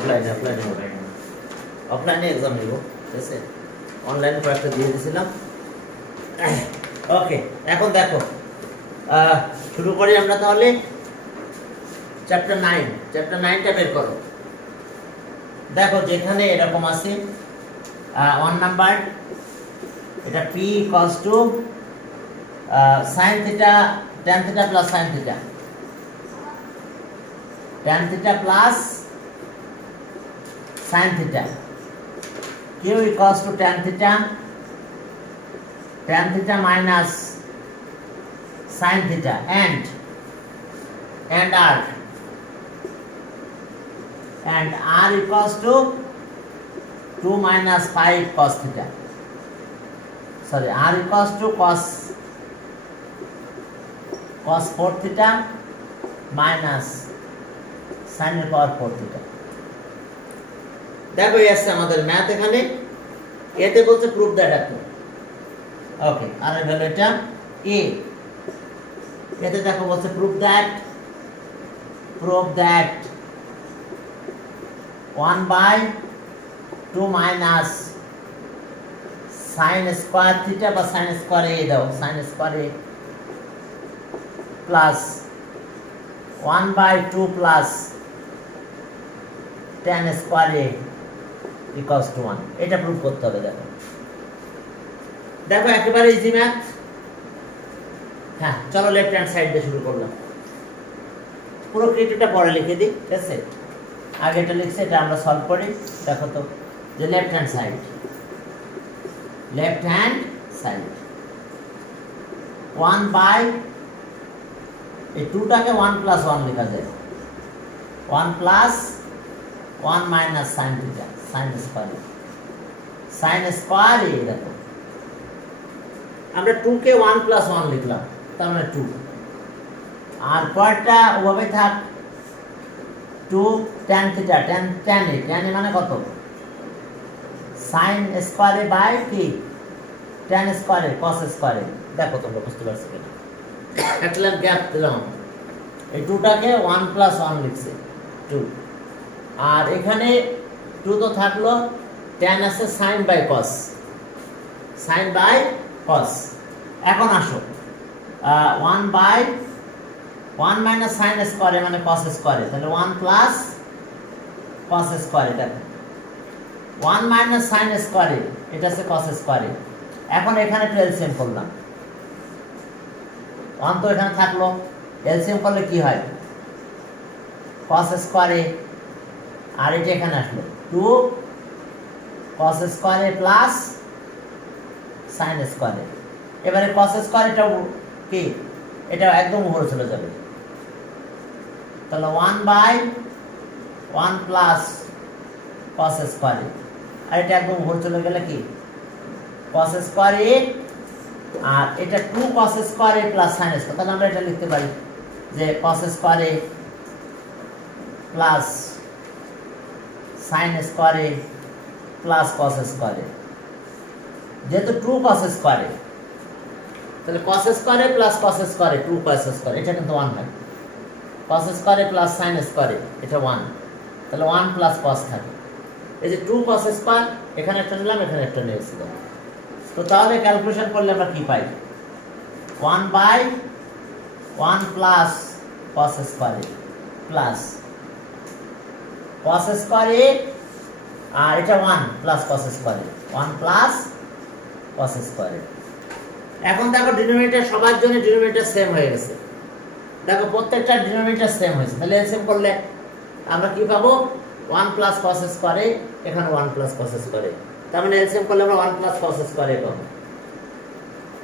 অফলাইনে অফলাইনে এক্সাম নিব, ঠিক আছে? অনলাইনে কয়েকটা দিয়ে দিয়েছিলাম। ওকে, এখন দেখো শুরু করি আমরা তাহলে। চ্যাপ্টার 9টা বের করো। দেখো যেখানে এরকম আছে 1 নাম্বার, এটা p equals to sin theta tan theta plus sin theta, tan theta plus sin theta, q equals to tan theta minus sin theta and r equals to 2 minus 5 cos theta. Sorry, r equals to cos 4 theta minus sin এর পাওয়ার 4 theta. দেখো এই আছে আমাদের math এখানে, এতে বলছে proof that আপনি। ওকে, আর এর ভ্যালু এটা a, এতে দেখো বলছে proof that 1/2 minus sin square theta বা sin square a দাও, sin square a plus 1/2 plus tan square a equals to 1। এটা প্রুফ করতে হবে। দেখো দেখো একেবারে ইজি ম্যাথ। হ্যাঁ, চলো লেফট হ্যান্ড সাইড দিয়ে শুরু করলাম। পুরো ক্রিয়েটিভটা পরে লিখে দিই, ঠিক আছে? আগে এটা লিখছে, এটা আমরা সলভ করি। দেখো তো যে লেফট হ্যান্ড সাইড 1 বাই এই 2টাকে 1 প্লাস 1 লেখা যায়, 1 plus 1 minus sin theta, sin square এ। দেখো আমরা 2 কে 1 প্লাস 1 লিখলাম, তার মানে 2, আর পরটা ওভাবে থাক 2 tan থিটা, tan এ মানে কত? sin স্কয়ার এ বাই কি tan স্কয়ার এ cos স্কয়ার এ। দেখো তোমরা বুঝতে পারছো কিনা? একটা গ্যাপ দিলাম, এই 2টাকে 1 প্লাস 1 লিখছে 2, আর এখানে 2 তো থাকলো, tan আছে sin বাই cos। এখন আসো 1 মাইনাস sin স্কয়ার এ মানে cos স্কয়ার এ, তাহলে 1 প্লাস cos স্কয়ার এ। দেখো 1 মাইনাস sin স্কয়ার এ, এটা আছে cos স্কয়ার এ। এখন এখানে একটু এলসিএম করলাম, 1 তো এখানে থাকলো, এলসিএম করলে কি হয়? cos স্কয়ার এ, আর এটা এখানে আসলো 2 cos স্কয়ার এ প্লাস sin স্কয়ার এ। এবারে cos স্কয়ার এটা কি, এটা একদম উপরে চলে যাবে, তাহলে 1/1 প্লাস cos স্কয়ার এ, আর এটা একদম উপরে চলে গেলে কি cos স্কয়ার এ, আর এটা 2 cos স্কয়ার এ প্লাস sin স্কয়ার। তাহলে আমরা এটা লিখতে পারি যে cos স্কয়ার এ প্লাস sin স্কয়ার এ প্লাস cos স্কয়ার এ, যেহেতু 2 cos স্কয়ার এ, তাহলে cos স্কয়ার এ প্লাস cos স্কয়ার এ 2 cos স্কয়ার, এটা কিন্তু 1 হয়। cos স্কয়ার এ প্লাস sin স্কয়ার এ, এটা 1, তাহলে 1 প্লাস cos থাকে। এই যে 2 cos স্কয়ার, এখানে একটা নিলাম, এখানে একটা নিয়েছি। তো তাহলে ক্যালকুলেশন করলে আমরা কি পাই? 1/1 প্লাস cos স্কয়ার এ প্লাস cos স্কয়ার এ, আর এটা 1 প্লাস cos স্কয়ার এ, 1 প্লাস cos স্কয়ার এ। এখন দেখো ডিনোমিনেটর সবার জন্য ডিনোমিনেটর সেম হয়ে গেছে। দেখো প্রত্যেকটা ডিনোমিনেটর সেম হয়েছে, তাহলে এলসিএম করলে আমরা কি পাবো? 1 প্লাস cos স্কয়ার এ, এখানে 1 প্লাস cos স্কয়ার এ, তার মানে এলসিএম করলে আমরা 1 প্লাস cos স্কয়ার এ পাবো।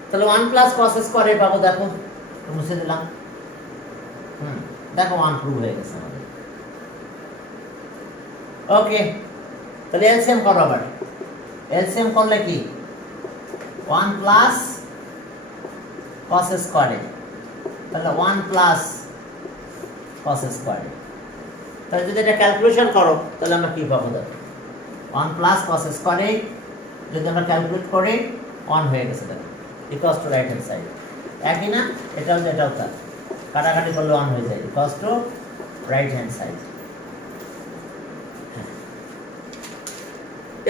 তাহলে 1 প্লাস cos স্কয়ার এ পাবো। দেখো মুছে দিলাম, দেখো 1 প্রুভ হয়ে গেছে আমাদের। ওকে, তাহলে এলসিএম করো। আবার এলসিএম করলে কি 1 প্লাস cos স্কয়ার এ, তাহলে 1 প্লাস cos স্কয়ার এ। তাহলে যদি এটা ক্যালকুলেশন করো তাহলে আমরা কি পাবো? দেখো 1 প্লাস cos স্কয়ার এ যদি আমরা ক্যালকুলেট করি 1 হয়ে গেছে। দেখো equals to right hand side, একই না? এটাও তার কাটাকাটি করলে 1 হয়ে যায়, equals to right hand side.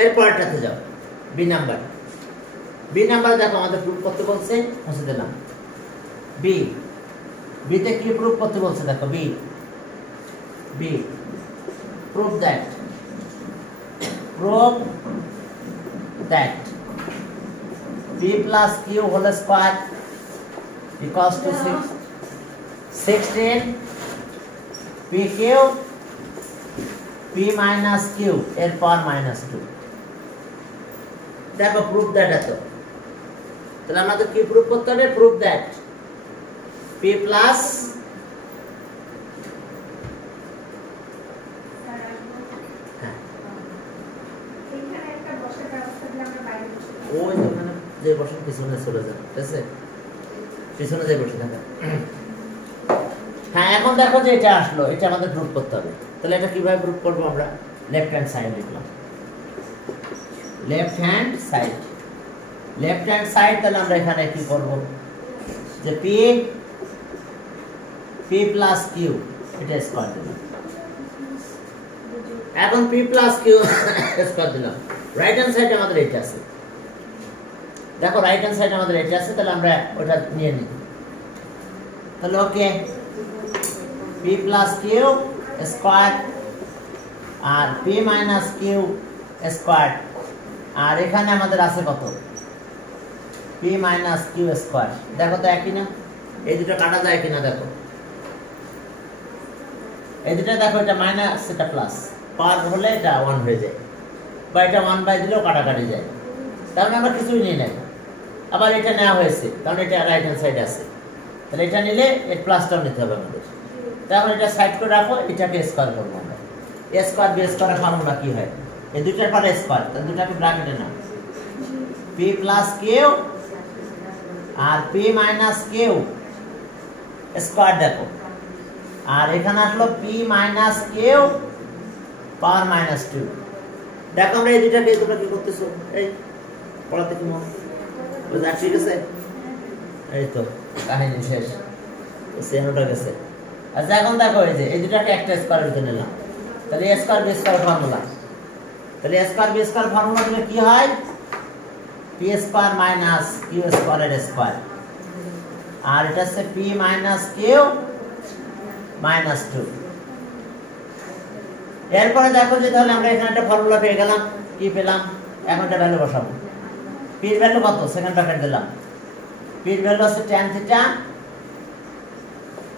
এরপরটাতে যাও, বি নাম্বার। বি নাম্বার দেখো আমাদের প্রুফ করতে বলছে, মুছে দিলাম। বি, বিতে কি প্রুফ করতে বলছে দেখো, বি বি proof that p plus q whole square equals to 16 pq p minus q এর পাওয়ার -2। দেখো প্রুফ দ্যাট এত, তাহলে আমাদের কি প্রুফ করতে হবে? প্রুফ দ্যাট p plus ওই ওখানে যে বসে পিছনে চলে যান, ঠিক আছে, পিছনে যে বসে থাকা। হ্যাঁ, এখন দেখো যে এটা আসলো, এটা আমাদের প্রুফ করতে হবে। তাহলে এটা কিভাবে প্রুফ করবো? আমরা লেফট হ্যান্ড সাইড লিখলাম, left hand side, left hand side. তাহলে আমরা এখানে কি করব? যে p প্লাস কিউ এটা স্কয়ার দিলাম। এখন p প্লাস কিউ স্কয়ার দিলাম। রাইট হ্যান্ড সাইড আমাদের এটা আছে, দেখো রাইট হ্যান্ড সাইড আমাদের এটা আছে, তাহলে আমরা ওটা নিয়ে নিই। তাহলে okay, p plus q square আর p মাইনাস কিউ স্কয়ার, আর এখানে আমাদের আছে কত? p minus q square. দেখো তো একই না? এই দুটো কাটা যায় কিনা দেখো, এই দুটো দেখো, এটা মাইনাস এটা প্লাস, পাওয়ার হলে এটা 1 হয়ে যায়, বা এটা 1 বাই দিলেও কাটাকাটি যায়। তার মানে আমরা কিছুই নিয়ে নেই। আবার এটা নেওয়া হয়েছে কারণ এটা রাইট হ্যান্ড সাইড আছে, তাহলে এটা নিলে এর প্লাসটাও নিতে হবে আমাদের। তাহলে এটা সাইড করে রাখো, এটাকে স্কয়ার করবো আমরা। এ স্কয়ার বি স্কয়ারের ফর্মুলা কি হয়? এই দুইটার পরে স্কয়ার, তাহলে দুটাকে ব্র্যাকেটে নাও, p plus Q R p minus q square. দেখো, আর এখানে আসলো p মাইনাস কিউ পাওয়ার -2। দেখো আমরা এই দুইটাকে, তোমরা কি করতেছো? এই পড়াতে কি মন বুঝা? ঠিক আছে, এই তো কাহিনী শেষ, সেনোটা গেছে। আচ্ছা, এখন দেখো এই যে এই দুটাকে একটা স্কয়ার ভিতরে নিলাম, তাহলে a square b square formula, তাহলে a square b square formula দিলে কি হয়? p স্কয়ার মাইনাস q স্কয়ারের স্কয়ার, আর এটা হচ্ছে p মাইনাস q -2। এরপরে দেখো যে তাহলে আমরা এখানে একটা ফর্মুলা পেয়ে গেলাম। কি পেলাম? এখন একটা ভ্যালু বসাবো। p এর ভ্যালু কত? সেকেন্ড ব্র্যাকেট দিলাম। p এর ভ্যালু আছে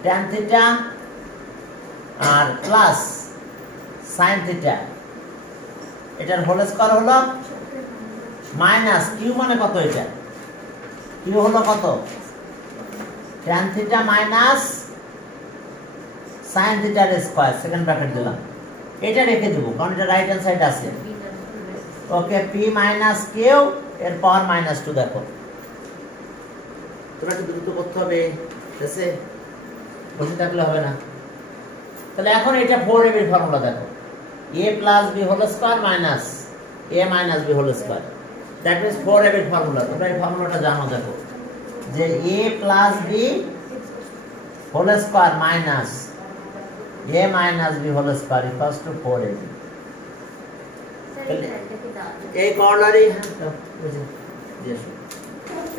tan থিটা আর প্লাস sin থিটা, এটার হোল স্কয়ার হলো মাইনাস কিউ, মানে কত? এটা কিউ হলো কত? tan থিটা মাইনাস sin থিটার স্কয়ার, সেকেন্ড ব্র্যাকেট দিলাম। এটা রেখে দেবো কারণ এটা রাইট হ্যান্ড সাইড আছে। ওকে, p মাইনাস কিউ এর পাওয়ার -2। দেখো তোমরা একটু দ্রুত করতে হবে, ঠিক আছে, বসে থাকলে হবে না। তাহলে এখন এটা 4ab এর ফর্মুলা দেখো, a plus b whole square minus a minus b whole square, that means 4ab এর ফর্মুলা। তোমরা এই ফর্মুলাটা জানো, দেখো যে a plus b whole square minus a minus b whole square equals to 4ab। এই কর্নারই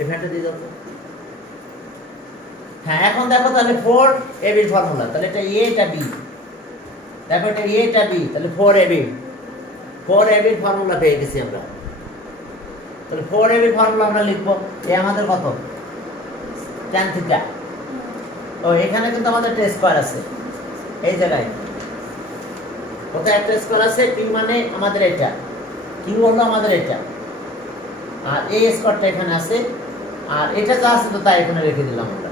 এখানটা দিয়ে দাও। হ্যাঁ, এখন দেখো তাহলে 4ab এর ফর্মুলা, তাহলে এটা a এটা b, দেখো এটা a এটা b, তাহলে 4ab এর ফর্মুলা পেয়ে গেছি আমরা। তাহলে 4ab এর ফর্মুলা আমরা লিখবো, এ আমাদের কত? tan theta. ও এখানে কিন্তু আমাদের একটা স্কয়ার আছে, এই জায়গায় কোথায় একটা স্কয়ার আছে? p মানে আমাদের এটা, q হলো আমাদের এটা, আর এই স্কয়ারটা এখানে আছে, আর এটা যা আছে তো তাই এখানে রেখে দিলাম আমরা।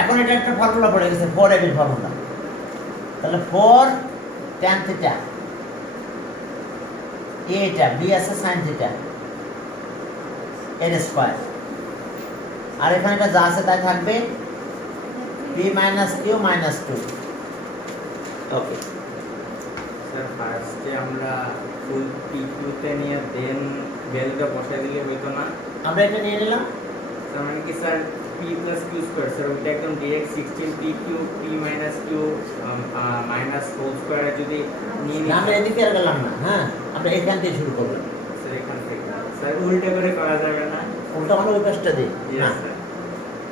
এখন এটা একটা ফর্মুলা পড়ে গেছে, 4ab এর ফর্মুলা। তাহলে 4 tan থিটা, এটা b আছে sin থিটা এর স্কয়ার, আর এখানে এটা যা আছে তাই থাকবে, p minus q -2। Okay sir, ফার্স্টে আমরা ফুল p2 তে নিয়ে দেন ভ্যালুটা বসাই দিলে হইতো না? আমরা এটা নিয়ে নিলাম। তার মানে কি sir p plus q square sir ওইটা একদম direct 16 p q p minus Q minus whole স্কোয়ারে যদি নিয়ে না, আমরা এদিকে আর গেলাম না, হ্যাঁ আমরা এখান থেকে শুরু করবো। স্যার এখান থেকে স্যার উল্টে করে করা যাবে না? ওটা আমরা ওই পাশটা দিই না, Yes, sir.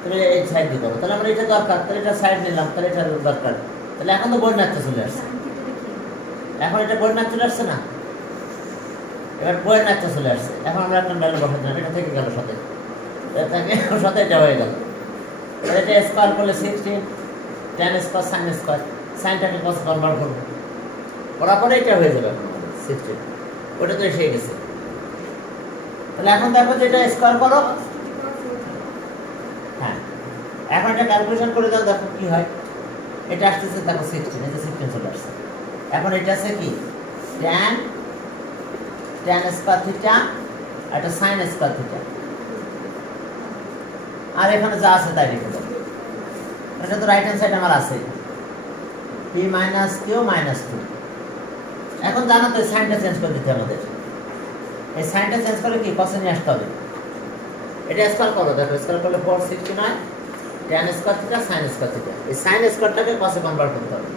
তাহলে এই সাইড দিয়ে করবো। তাহলে আমরা এটা দরকার, তাহলে এটা সাইড নিলাম, তাহলে এটা দরকার। তাহলে এখন তো বর্ণাত্ম চলে আসছে, এখন এটা বর্ণাত্ম চলে আসছে না, এবার বর্ণাত্ম চলে আসছে। এখন আমরা একটা ভ্যালু বসাতে দিলাম, এটা থেকে গেল সাথে, এটাকে সাথে এটা হয়ে গেল। তাহলে এটা স্কোয়ার করলে 16 tan স্কোয়ার সাইন স্কোয়ার, সাইনটাকে কস কনভার্ট করবো, করার পরে এটা হয়ে যাবে 16, ওটা তো এসে গেছে। তাহলে এখন দেখো যে এটা স্কোয়ার করো, হ্যাঁ এখন এটা ক্যালকুলেশন করে দাও, দেখো কি হয়। এটা আসতেছে দেখো 16, এটা 16 চলে আসছে। এখন এটা আছে কি tan স্কোয়ার থিটা, এটা সাইন স্কোয়ার থিটা, আর এখানে যা আছে তাই লিখে দাও। এটা তো রাইট হ্যান্ড সাইড আমার আছে, p মাইনাস কিউ মাইনাস 2। এখন জানো তো সাইনটা চেঞ্জ করে দিতে হবে আমাদের, এই সাইনটা চেঞ্জ করে কি কসে নিয়ে আসতে হবে। এটা স্কোয়ার করো, দেখো স্কোয়ার করলে 469 tan square theta sine square theta, এই সাইন স্কোয়ারটাকে কসে কনভার্ট করতে হবে।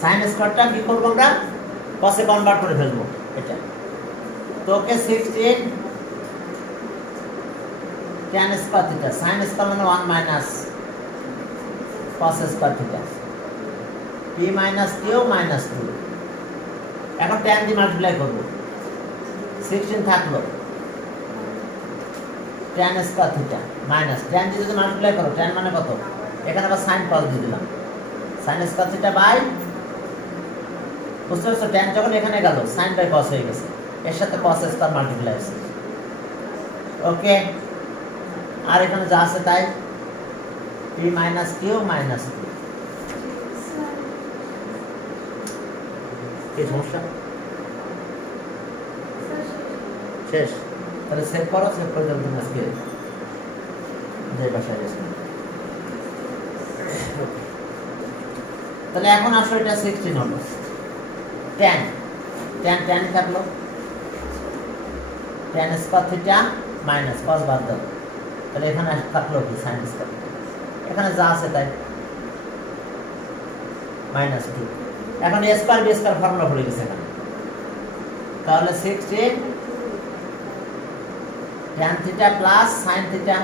সাইন স্কোয়ারটা কি করবো আমরা, কসে কনভার্ট করে ফেলবো এটা। তো okay 16 tan square theta sine square মানে 1 minus cos square theta p minus Q minus 2। এখন tan দিয়ে মাল্টিপ্লাই করবো, 16 থাকলো tan square theta minus tan দিয়ে যদি মাল্টিপ্লাই করো, tan মানে কত, এখানে আবার সাইন cos দিয়ে দিলাম, সাইন স্কোয়ার থিটা বাই, বুঝতে পারছো tan যখন এখানে গেল সাইন বাই cos হয়ে গেছে, এর সাথে cos স্কোয়ার মাল্টিপ্লাই আছে। ওকে, আর এখানে যা আছে তাই p মাইনাস কিউ মাইনাস 2। কি সমস্যা, শেষ? তাহলে সেভ করো, সেভ করে দেবো তুমি আজকে যে বাসায় গেছে। তাহলে এখন আসলে এটা 16 হলো, tan থাকলো tan square theta minus cos বাদ দাও, তাহলে এখানে থাকলো কি সাইন স্কোয়ার, এখানে যা আছে তাই মাইনাস 2। এখন a square b square formula পড়ে গেছে এখানে, তাহলে 16 tan theta plus sine theta,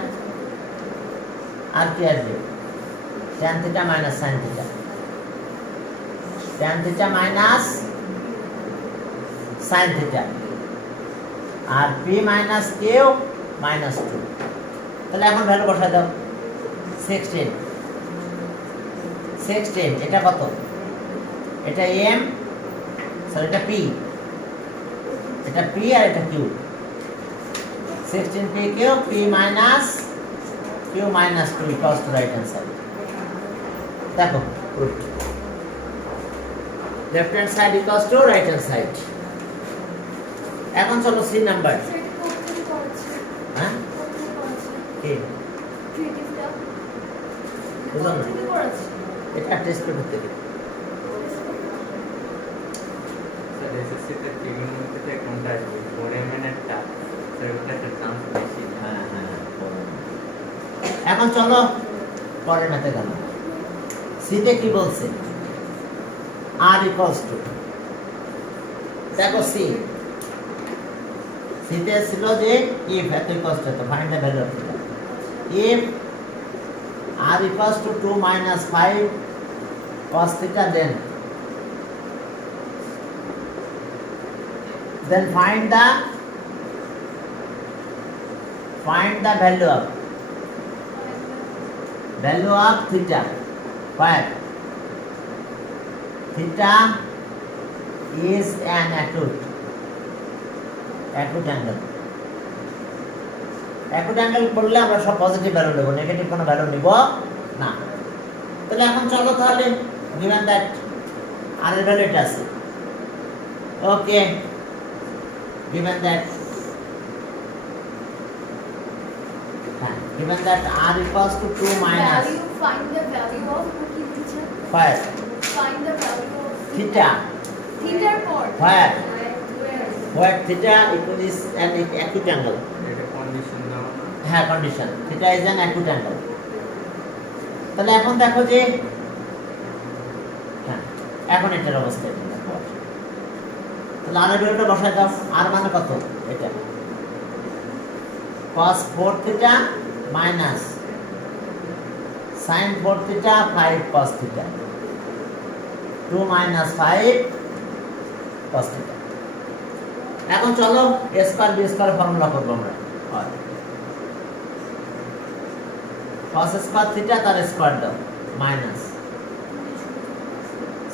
আর কি আসবে tan theta minus sine theta, tan theta minus sine theta, আর p মাইনাস কিউ মাইনাস 2। তাহলে এখন ভ্যালু বসাই দাও, 16 এটা কত, এটা m সরি এটা p, এটা p আর এটা q, 16 p q p minus q minus 2 equals to right hand side. দেখো root left hand side equals to right hand side. এখন চলো সি নাম্বার, হ্যাঁ কি বুঝলাম না, এটা টেস্ট পেপার থেকে স্যার এসএসসিতে ট্রিগোনোমেট্রিতে কোনটা আসবে 4mn এরটা স্যার ওটা একটা চান্স বেশি। হ্যাঁ হ্যাঁ। এখন চলো পরের ম্যাথে গেল, সিতে কি বলছে, r ইকুয়ালস টু, দেখো সিতে ছিল যে ইফ এত equals to, find the value of theta, if r equals to 2 minus 5 cos theta, then find the value of theta, where theta is an acute angle. Acute angle করলে আমরা সব positive value নেব, negative কোনো value নিব না। তাহলে এখন চলো তাহলে given that r এর ভ্যালু এটা আছে, ওকে given that r equals to 2 minus Find the value of where theta, where theta is an acute angle, এটা কন্ডিশন দাও না হ্যাঁ condition theta is an acute angle. তাহলে এখন দেখো যে হ্যাঁ এখন এটার অবস্থা এটা দেখো। তাহলে আর ভ্যালুটা বসাই দাও, আর মানে কত এটা cos 4 theta minus sin 4 theta 5 cos theta 2 minus 5 cos theta. এখন চলো a square b square formula করব আমরা। cos স্কয়ার থিটা তার স্কয়ার দাও মাইনাস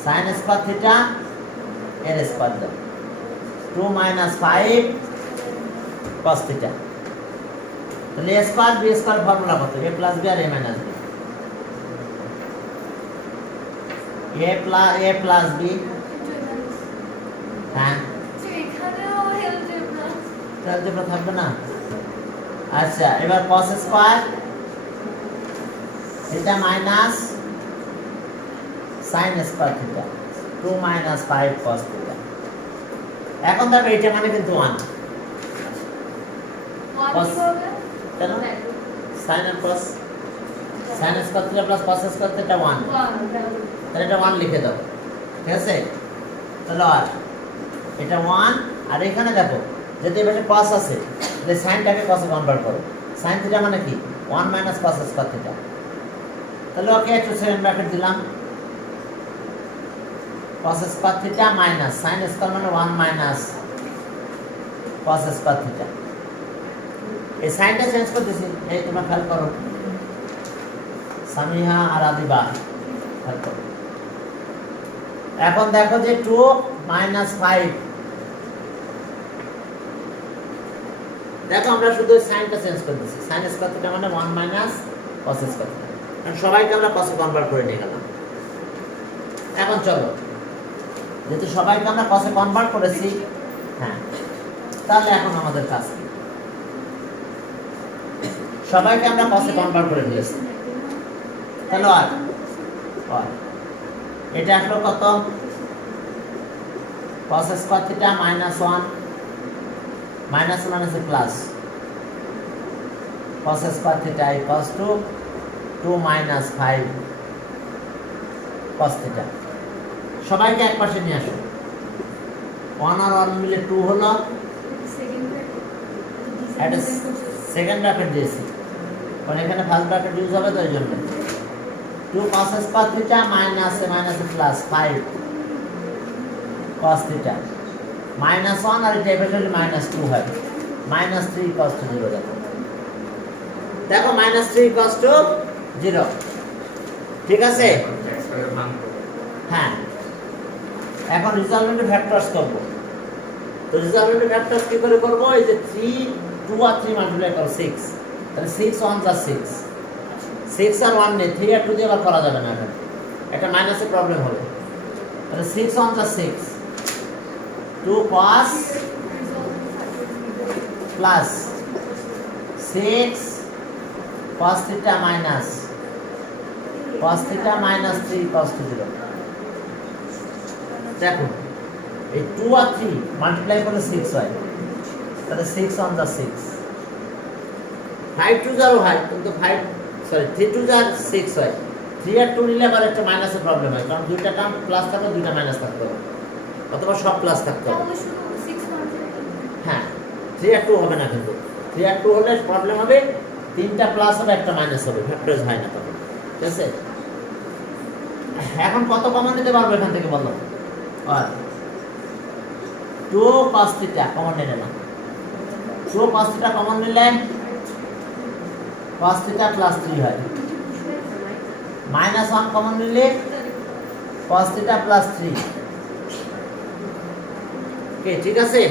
sin স্কয়ার থিটা এর স্কয়ার দাও 2 minus 5 cos থিটা। তাহলে a square b square formula কত? a প্লাস b আর a minus b। a plus b হ্যাঁ অ্যালজেব্রা থাকবে না। আচ্ছা এবার cos square theta minus sin square theta 2 minus 5 cos theta. এখন দেখো এটা মানে কিন্তু 1 cos কেন sin আর cos sin square theta plus cos square theta 1, তাহলে এটা 1 লিখে দাও, ঠিক আছে? তাহলে আর এটা 1 আর এখানে দেখো যদি এবারে cos আছে তাহলে সাইনটাকে cos এ কনভার্ট করো। sin থিটা মানে কি 1 minus cos স্কয়ার থিটা। তাহলে ওকে একটু সেকেন্ড ব্র্যাকেট দিলাম cos square theta minus sin square মানে 1 minus cos স্কয়ার থিটা। এই সাইনটা চেঞ্জ করতেছি, এই তোমরা খেয়াল করো সামিহা আর আদিবা খেয়াল করো। এখন দেখো যে 2 minus 5 দেখো আমরা শুধু সাইনটা চেঞ্জ করতেছি। sin স্কয়ার থিটা মানে 1 minus cos স্কয়ার থিটা, কারণ সবাইকে আমরা cos এ কনভার্ট করে নিয়ে গেলাম। এখন চলো যেহেতু সবাইকে আমরা cos এ কনভার্ট করেছি, হ্যাঁ তাহলে এখন আমাদের কাজ কি? সবাইকে আমরা cos এ কনভার্ট করে দিয়েছি, তাহলে আর এটা আসলো কত cos square theta minus 1 minus মানে plus cos square theta equals to 2 minus 5 cos theta. সবাইকে এক পাশে নিয়ে আসো, 1 আর 1 মিলে 2 হলো, এটা সেকেন্ড ব্র্যাকেট দিয়েছি কারণ এখানে ফার্স্ট ব্র্যাকেট ইউজ হবে, তো এই জন্য 2 cos square theta minus plus 5 cos theta minus 1 আর এটা এফেক্টিভলি মাইনাস 2 হয়, মাইনাস 3 cos টু 0। দেখো দেখো মাইনাস 3 cos টু 0, ঠিক আছে? হ্যাঁ এখন রিজলভেন্ট ফ্যাক্টরস করব। তো রিজলভেন্ট ফ্যাক্টরস কি করে করব? এই যে 3 2 আর 3 মাল্টিপ্লাই করো 6, তাহলে 6 1 যা 6, 6 আর 1 নেই, 3 আর 2 দিয়ে আবার করা যাবে না, এটা মাইনাসের প্রবলেম হবে। তাহলে 6 1 যা 6, 2 cos plus 6 cos theta minus cos theta minus 3 cos two 0। দেখো এই 2 আর 3 মাল্টিপ্লাই করলে 6 হয়, তাহলে 6 1 যা 6, 5 2 যা হয় কিন্তু 3 2 যা 6 হয়, 3 আর 2 নিলে আবার একটা মাইনাসের প্রবলেম হয়, কারণ দুইটা টার্ম প্লাস থাকবে দুইটা মাইনাস থাকতে হবে, অথবা সব প্লাস থাকতে হবে। হ্যাঁ 3 আর 2 হবে না, কিন্তু 3 আর 2 হলে প্রবলেম হবে, তিনটা প্লাস হবে একটা মাইনাস হবে, ফ্যাক্টরাইজ হয় না তখন, ঠিক আছে? এখন কত কমন নিতে পারবো এখান থেকে বলো? আর 2 cos থিটা কমন নিলে না, 2 cos থিটা কমন নিলে cos থিটা প্লাস 3 হয়, মাইনাস 1 কমন নিলে cos থিটা প্লাস 3। ওকে ঠিক আছে,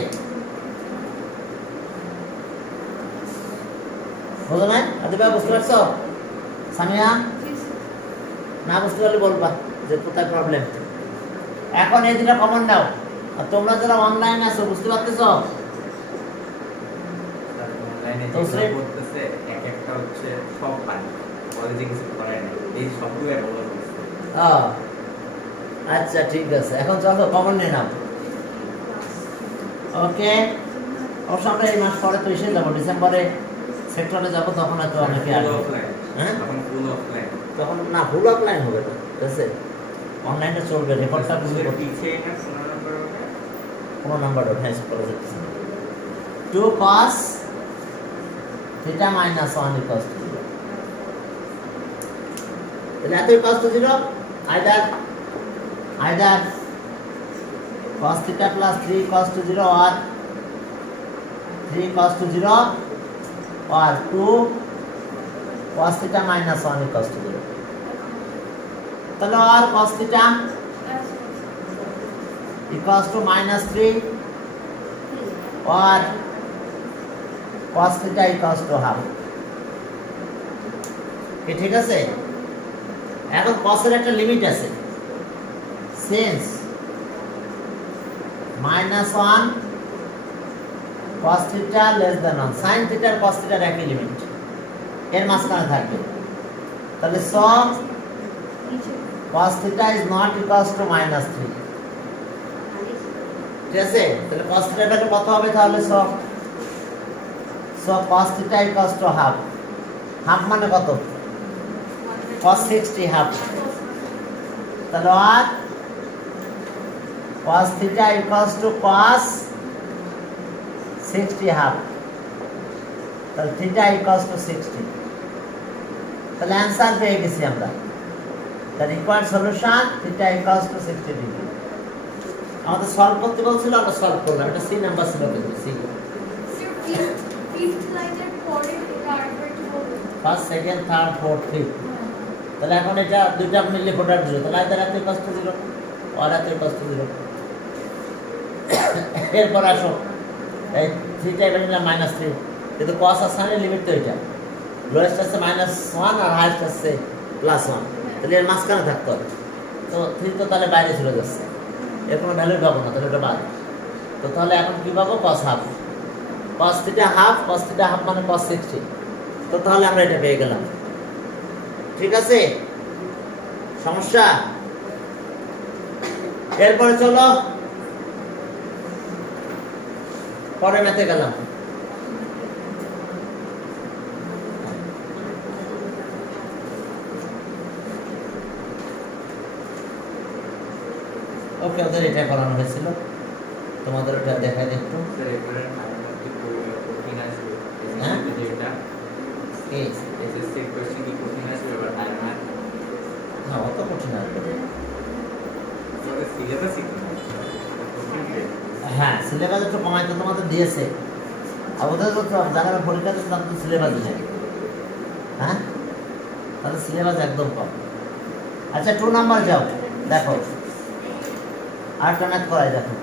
বুঝো না? আদিবা বুঝতে পারছো? সামিয়া না বুঝতে পারলে বলবা যে কোথায় প্রবলেম। এখন এই দুটো কমন নাও, আর তোমরা যারা অনলাইনে আছো বুঝতে পারতেছো? অনলাইনে তো করতেছে এক একটা হচ্ছে সব পানি কলেজে কিছু করায় না, এই সবগুলো বলা হচ্ছে। আচ্ছা ঠিক আছে, এখন চলো কমন নিয়ে নাও। ওকে অবশ্য আমরা এই মাস পরে তো এসে যাবো, ডিসেম্বরে সেক্টরে যাব তখন হয়তো অনেকে ফুল আসবে। অফলাইন হ্যাঁ তখন ফুল অফলাইন তখন না ফুল অফলাইন হবে তো, ঠিক আছে? অনলাইনে চলবে, রেকর্ডটা পুরো করতে পিছিয়ে না 15 নম্বর হবে কোনো নাম্বার হ্যাঁ করা যাচ্ছে না। 2 cos theta minus 1 equals to 0. তাহলে এত equals to 0, either cos theta plus 3 equals to 0 or 3 equals to 0 or 2 cos theta minus 1 equals to 0. তাহলে or cos theta equals to minus 3 or cos theta equals to half. কি ঠিক আছে? এখন cos এর একটা limit আছে, since minus 1 cos theta less than 1, sin theta আর cos theta একই limit, এর মাঝখানে থাকবে। তাহলে so cos theta is not equals to minus 3, ঠিক আছে? তাহলে cos theta এর কত হবে তাহলে? so cos theta equals to half. half মানে কত? cos 60 half. তাহলে আর cos theta equals to cos 60 half. তাহলে theta equals to 60. তাহলে অ্যান্সার পেয়ে গেছি আমরা। The required solution theta equals to 60 degree. আমাদের সলভ করতে বলছিল, আমরা সলভ করলাম। এটা সি নাম্বার ছিল কিন্তু C. First second third fourth fifth. তাহলে এখন এটা দুইটা মিললে প্রোডাক্ট 0, তাহলে আইদার এত ইকুয়ালস টু 0 আর এত ইকুয়ালস টু 0। এরপর আসো এই থিটা এখানে -3, কিন্তু cos আর sin এর লিমিট তো এটা, লোয়েস্ট আছে -1 আর হাইয়েস্ট আছে +1, তাহলে এর মাঝখানে থাকতে হবে। তো 3 তো তাহলে বাইরে চলে যাচ্ছে, এর কোনো ভ্যালু পাবো না, তাহলে এটা বাদ। তো তাহলে এখন কি পাবো? cos half, cos theta half মানে cos 60। তো তাহলে আমরা এটা পেয়ে গেলাম, ঠিক আছে? সমস্যা? এরপরে চলো পরে ম্যাথে গেলাম। ওকে, ওদের এটা করানো হয়েছিল, তোমাদের ওটা দেখাই একটু। স্যার এবারে টাইমার কি কঠিন আসবে হ্যাঁ? যেটা এই এসএসসি কোশ্চেন কি কঠিন আসবে এবার টাইমার না, অত কঠিন আসবে না। আমাদের সিলেবাস কি হ্যাঁ, সিলেবাস একটু কমাইতে তোমাদের দিয়েছে, আর ওদের তো যারা পরীক্ষা দিচ্ছে তাদের সিলেবাস নেই। হ্যাঁ, তাদের সিলেবাস একদম কম। আচ্ছা 2 নাম্বার যাও, দেখো আরেকটা ম্যাথ করাই, দেখো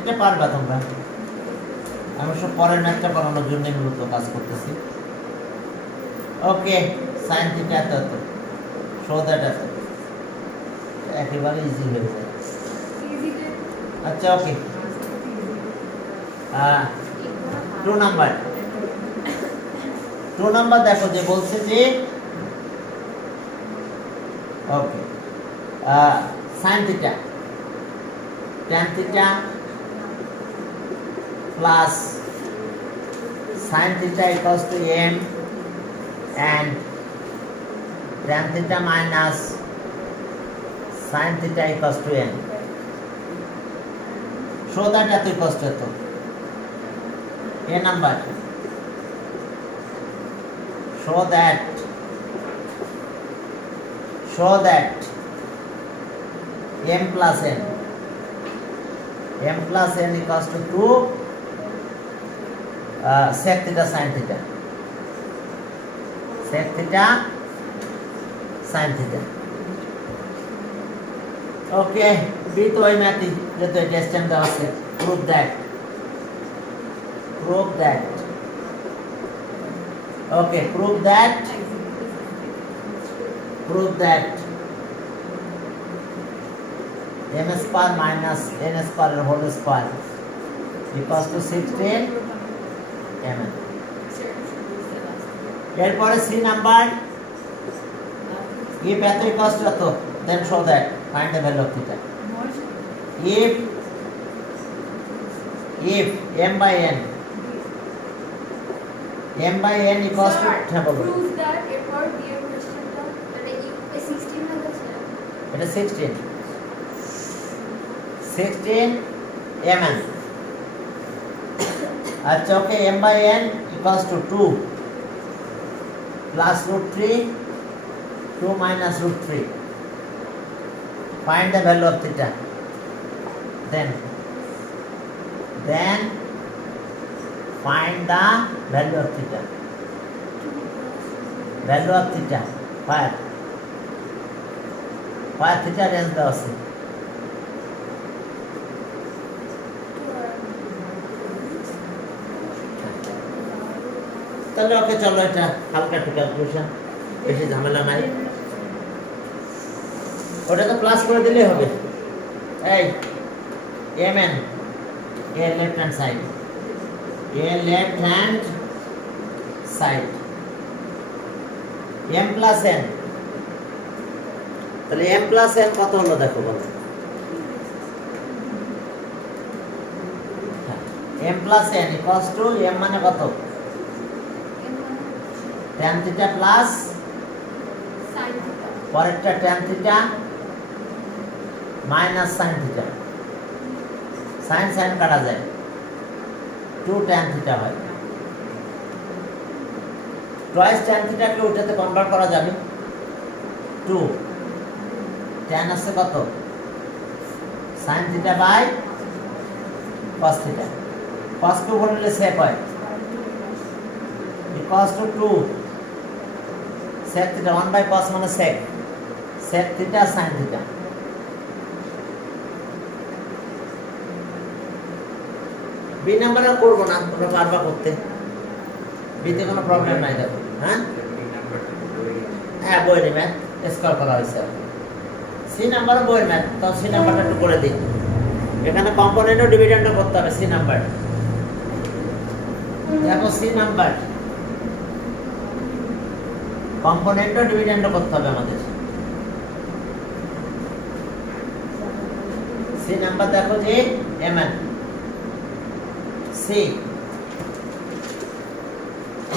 এটা পারবা তোমরা। আমি সব পরের ম্যাথটা করানোর জন্য মূলত কাজ করতেছি। ওকে, সাইন থিটা এত এত, শো দ্যাট এত, একেবারে ইজি হয়ে যায়। আচ্ছা ওকে, 2 নাম্বার দেখো যে বলছে যে ওকে sin theta tan theta plus sin theta equals to m and tan theta minus sin theta equals to n. Show that at equals to a number. Show that m plus n equals to 2 sec theta sin theta, sec theta sin theta. Okay, b তো ওই ম্যাথই যেটা টেস্টেন দেওয়া আছে। prove that okay, prove that m square minus n square whole square equals to 16 mm. এরপরে 3 number, if এত equals to এত, then show that find the value of theta. If if m by n equals to হ্যাঁ বলো Prove that এরপর বিয়ের কোশ্চেনটা মানে 16 না আছে এটা 16 mn আচ্ছা ওকে m by n equals to 2 plus root 3 2 minus root 3 find the value of theta then find the value of theta where theta range দেওয়া আছে তাহলে ওকে চলো এটা হালকা একটু ক্যালকুলেশন বেশি ঝামেলা নাই ওটা তো প্লাস করে দিলেই হবে এই mn a left hand side m plus n তাহলে m plus n কত হলো দেখো বলো m plus n equals to m মানে কত tan theta plus sin theta পরেরটা tan theta minus sin theta sin কাটা যায় 2 tan theta হয় twice tan theta কে ওটাতে কনভার্ট করা যাবে 2 tan আছে কত sin theta by cos theta cos কে উপরে নিলে sec হয় equals to 2 sec theta 1 by cos মানে sec theta sin theta B number আর করবো না তোমরা পারবা করতে বিতে কোনো প্রবলেম নাই দেখো হ্যাঁ হ্যাঁ বইয়ের ম্যাথ স্কোর করা হয়েছে সি নাম্বারও বইয়ের ম্যাথ তো সি নাম্বারটা একটু করে দিই এখানে কম্পোনেন্ট ও ডিভিডেন্ডও করতে হবে সি নাম্বার দেখো সি নাম্বার কম্পোনেন্ট ও ডিভিডেন্ডও করতে হবে আমাদের সি নাম্বার দেখো যে mn C.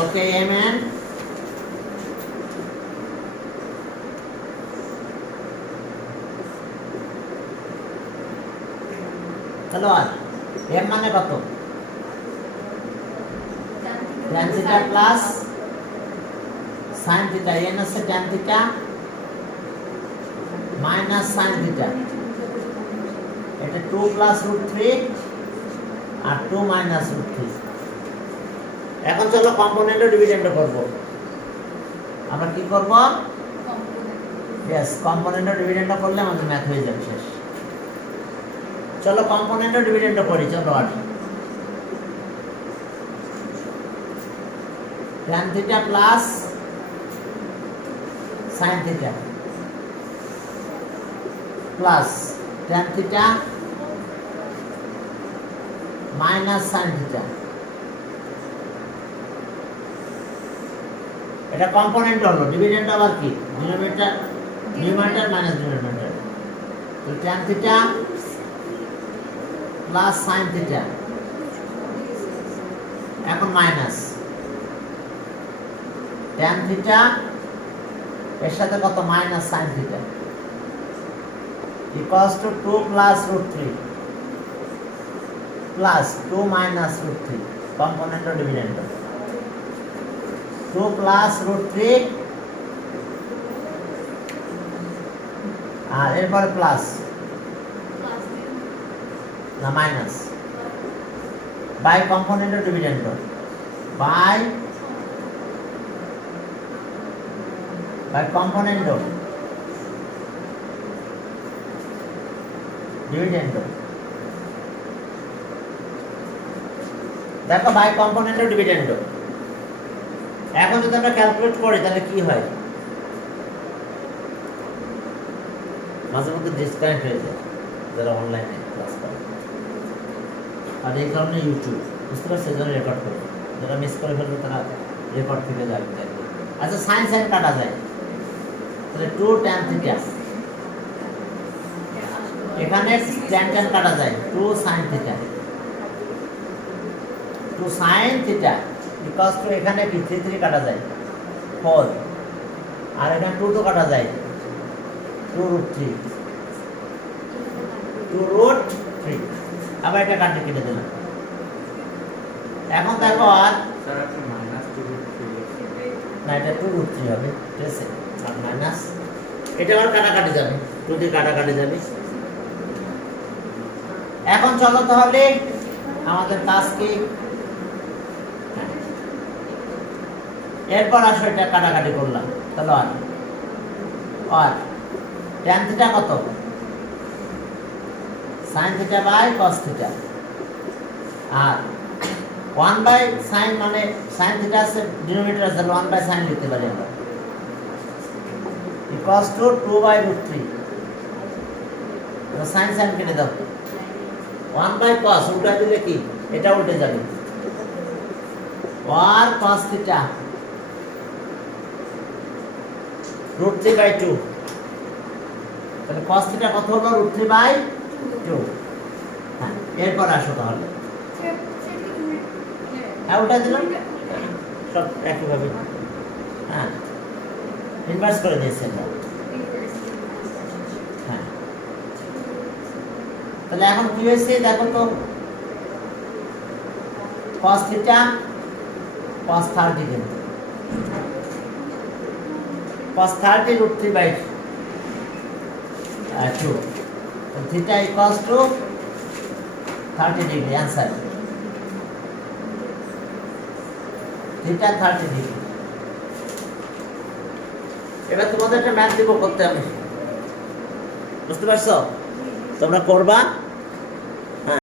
Okay, mn hello আর m মানে কত tan theta plus sin theta n আছে tan theta minus sin theta এটা 2 plus root 3 আর 2 minus root 3 এখন চলো কম্পোনেন্ট ও ডিভিডেন্ড করব আমরা কি করব यस কম্পোনেন্ট ও ডিভিডেন্ড করলে আমাদের ম্যাথ হয়ে যাবে শেষ চলো কম্পোনেন্ট ও ডিভিডেন্ড করি চলো আর tan theta plus sin theta plus tan theta minus sin theta এটা কম্পোনেন্ট হলো ডিভিডেন্ড আবার কি নিউমারেটর মাইনাস ডিনোমিনেটর তো tan theta plus sin theta এখন মাইনাস tan theta এর সাথে কত minus sin theta equals to 2 plus root 3 plus 2 minus root 3 component of dividend 2 plus root 3 আর এরপরে প্লাস না minus by component of dividend by component of dividend দেখো by component of dividend এখন যদি আমরা ক্যালকুলেট করি তাহলে কি হয় মাঝে মধ্যে ডিসকানেক্ট হয়ে যায় যারা অনলাইনে ক্লাস করে আর এই কারণে ইউটিউব বুঝতে পারছি সেজন্য রেকর্ড করে যারা মিস করে ফেলবে তারা রেকর্ড থেকে যাবে আচ্ছা সাইন সাইন কাটা যায় তাহলে 2 tan থিটা এখানে tan tan কাটা যায় 2 sin theta two sine theta because two এখানে কি 3 কাটা যায় 4 আর এখানে 2 কাটা যায় 2√3 2√3 আবার এটা কাটে কেটে দিলাম এখন দেখো আর স্যার আপনি মাইনাস 2√3 না এটা 2√3 হবে ঠিক আছে আর মাইনাস এটা আবার কাটাকাটি যাবে 2 দিয়ে কাটাকাটি যাবে এখন চলো তাহলে আমাদের কাজ কি এরপর আসো এটা কাটাকাটি করলাম তাহলে আর tan থিটা কত sin theta by cos theta আর 1 বাই sin মানে sin থিটা আছে ডিনোমিনেটর আছে 1 বাই sin লিখতে পারি আমরা ইকুয়ালস টু 2/√3 তো sin sin কেটে দাও 1 বাই cos উল্টা দিলে কি এটা উল্টে যাবে আর cos থিটা √3/2 তাহলে cos থিটা কত হলো √3/2 হ্যাঁ এরপর আসো তাহলে হ্যাঁ উল্টা দিলাম সব একইভাবে হ্যাঁ ইনভার্স করে দিয়েছে এটা হ্যাঁ তাহলে এখন কি হয়েছে দেখো তো cos থিটা cos 30 কিন্তু cos 30 √3/2 theta equals to 30 degree answer theta 30 degree এবার তোমাদের একটা ম্যাথ দিব করতে হবে বুঝতে পারছো তোমরা করবা